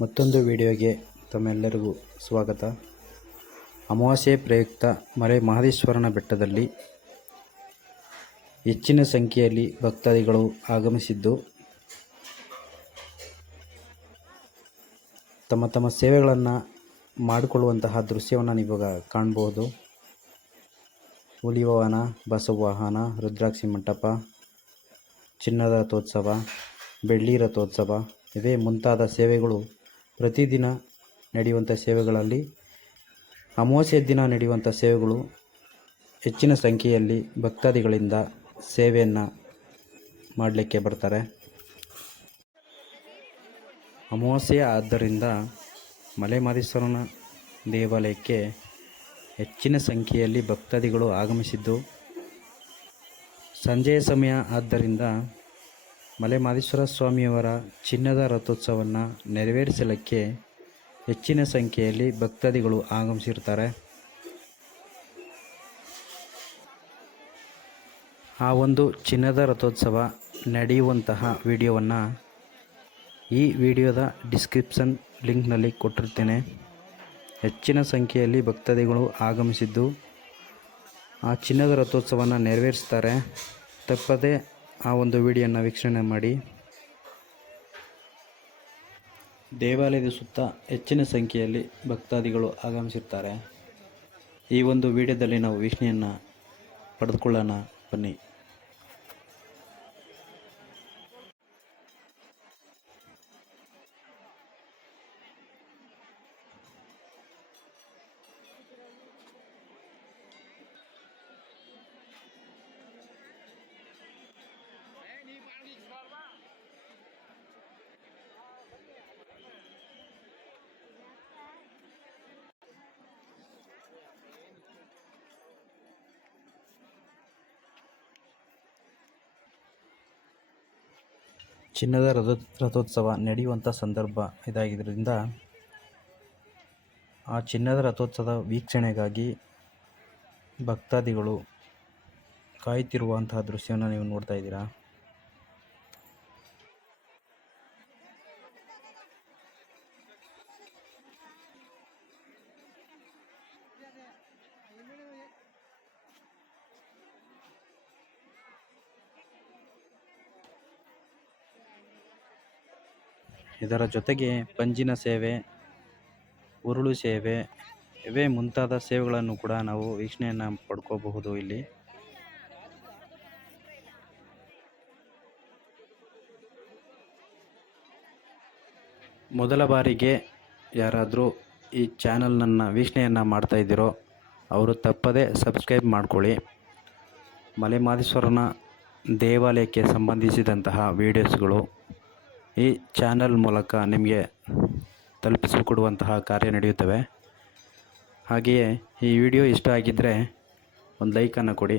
ಮತ್ತೊಂದು ವಿಡಿಯೋಗೆ ತಮ್ಮೆಲ್ಲರಿಗೂ ಸ್ವಾಗತ. ಅಮಾವಾಸ್ಯೆ ಪ್ರಯುಕ್ತ ಮಲೆ ಮಹದೇಶ್ವರನ ಬೆಟ್ಟದಲ್ಲಿ ಹೆಚ್ಚಿನ ಸಂಖ್ಯೆಯಲ್ಲಿ ಭಕ್ತಾದಿಗಳು ಆಗಮಿಸಿದ್ದು ತಮ್ಮ ತಮ್ಮ ಸೇವೆಗಳನ್ನು ಮಾಡಿಕೊಳ್ಳುವಂತಹ ದೃಶ್ಯವನ್ನು ನೀವಾಗ ಕಾಣಬಹುದು. ಹುಲಿವಾಹನ, ಬಸವವಾಹನ, ರುದ್ರಾಕ್ಷಿ ಮಂಟಪ, ಚಿನ್ನದ ರಥೋತ್ಸವ, ಬೆಳ್ಳಿ ರಥೋತ್ಸವ ಇವೇ ಮುಂತಾದ ಸೇವೆಗಳು ಪ್ರತಿದಿನ ನಡೆಯುವಂಥ ಸೇವೆಗಳಲ್ಲಿ ಅಮಾವಾಸ್ಯೆ ದಿನ ನಡೆಯುವಂಥ ಸೇವೆಗಳು ಹೆಚ್ಚಿನ ಸಂಖ್ಯೆಯಲ್ಲಿ ಭಕ್ತಾದಿಗಳಿಂದ ಸೇವೆಯನ್ನು ಮಾಡಲಿಕ್ಕೆ ಬರ್ತಾರೆ. ಅಮಾವಾಸ್ಯೆ ಆದ್ದರಿಂದ ಮಲೆ ಮಹದೇಶ್ವರನ ದೇವಾಲಯಕ್ಕೆ ಹೆಚ್ಚಿನ ಸಂಖ್ಯೆಯಲ್ಲಿ ಭಕ್ತಾದಿಗಳು ಆಗಮಿಸಿದ್ದು ಸಂಜೆಯ ಸಮಯ ಆದ್ದರಿಂದ ಮಲೆ ಮಹದೇಶ್ವರ ಸ್ವಾಮಿಯವರ ಚಿನ್ನದ ರಥೋತ್ಸವವನ್ನು ನೆರವೇರಿಸಲಿಕ್ಕೆ ಹೆಚ್ಚಿನ ಸಂಖ್ಯೆಯಲ್ಲಿ ಭಕ್ತಾದಿಗಳು ಆಗಮಿಸಿರ್ತಾರೆ. ಆ ಒಂದು ಚಿನ್ನದ ರಥೋತ್ಸವ ನಡೆಯುವಂತಹ ವಿಡಿಯೋವನ್ನು ಈ ವಿಡಿಯೋದ ಡಿಸ್ಕ್ರಿಪ್ಷನ್ ಲಿಂಕ್ನಲ್ಲಿ ಕೊಟ್ಟಿರ್ತೇನೆ. ಹೆಚ್ಚಿನ ಸಂಖ್ಯೆಯಲ್ಲಿ ಭಕ್ತಾದಿಗಳು ಆಗಮಿಸಿದ್ದು ಆ ಚಿನ್ನದ ರಥೋತ್ಸವವನ್ನು ನೆರವೇರಿಸ್ತಾರೆ. ತಪ್ಪದೇ ಆ ಒಂದು ವಿಡಿಯೋನ ವೀಕ್ಷಣೆ ಮಾಡಿ. ದೇವಾಲಯದ ಸುತ್ತ ಹೆಚ್ಚಿನ ಸಂಖ್ಯೆಯಲ್ಲಿ ಭಕ್ತಾದಿಗಳು ಆಗಮಿಸಿರ್ತಾರೆ. ಈ ಒಂದು ವಿಡಿಯೋದಲ್ಲಿ ನಾವು ವೀಕ್ಷಣೆಯನ್ನು ಪಡೆದುಕೊಳ್ಳೋಣ ಬನ್ನಿ. ಚಿನ್ನದ ರಥೋತ್ಸವ ನಡೆಯುವಂಥ ಸಂದರ್ಭ ಇದಾಗಿದ್ದರಿಂದ ಆ ಚಿನ್ನದ ರಥೋತ್ಸವದ ವೀಕ್ಷಣೆಗಾಗಿ ಭಕ್ತಾದಿಗಳು ಕಾಯುತ್ತಿರುವಂತಹ ದೃಶ್ಯವನ್ನು ನೀವು ನೋಡ್ತಾ ಇದ್ದೀರಾ. ಇದರ ಜೊತೆಗೆ ಪಂಜಿನ ಸೇವೆ, ಉರುಳು ಸೇವೆ ಇವೇ ಮುಂತಾದ ಸೇವೆಗಳನ್ನು ಕೂಡ ನಾವು ವೀಕ್ಷಣೆಯನ್ನು ಪಡ್ಕೋಬಹುದು. ಇಲ್ಲಿ ಮೊದಲ ಬಾರಿಗೆ ಯಾರಾದರೂ ಈ ಚಾನಲ್ನನ್ನು ವೀಕ್ಷಣೆಯನ್ನು ಮಾಡ್ತಾ ಇದ್ದೀರೋ ಅವರು ತಪ್ಪದೇ ಸಬ್ಸ್ಕ್ರೈಬ್ ಮಾಡ್ಕೊಳ್ಳಿ. ಮಲೆ ಮಹದೇಶ್ವರನ ದೇವಾಲಯಕ್ಕೆ ಸಂಬಂಧಿಸಿದಂತಹ ವೀಡಿಯೋಸ್ಗಳು ಈ ಚಾನಲ್ ಮೂಲಕ ನಿಮಗೆ ತಲುಪಿಸಿಕೊಡುವಂತಹ ಕಾರ್ಯ ನಡೆಯುತ್ತವೆ. ಹಾಗೆಯೇ ಈ ವಿಡಿಯೋ ಇಷ್ಟ ಆಗಿದ್ದರೆ ಒಂದು ಲೈಕನ್ನು ಕೊಡಿ.